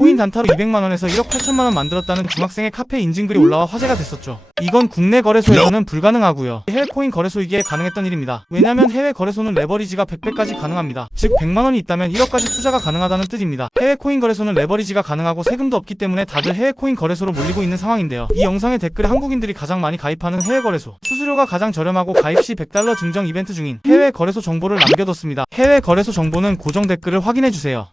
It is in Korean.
코인 단타로 200만원에서 1억 8천만원 만들었다는 중학생의 카페 인증글이 올라와 화제가 됐었죠. 이건 국내 거래소에서는 불가능하고요. 해외 코인 거래소 이기에 가능했던 일입니다. 왜냐면 해외 거래소는 레버리지가 100배까지 가능합니다. 즉 100만원이 있다면 1억까지 투자가 가능하다는 뜻입니다. 해외 코인 거래소는 레버리지가 가능하고 세금도 없기 때문에 다들 해외 코인 거래소로 몰리고 있는 상황인데요. 이 영상의 댓글에 한국인들이 가장 많이 가입하는 해외 거래소, 수수료가 가장 저렴하고 가입 시 100달러 증정 이벤트 중인 해외 거래소 정보를 남겨뒀습니다. 해외 거래소 정보는 고정 댓글을 확인해주세요.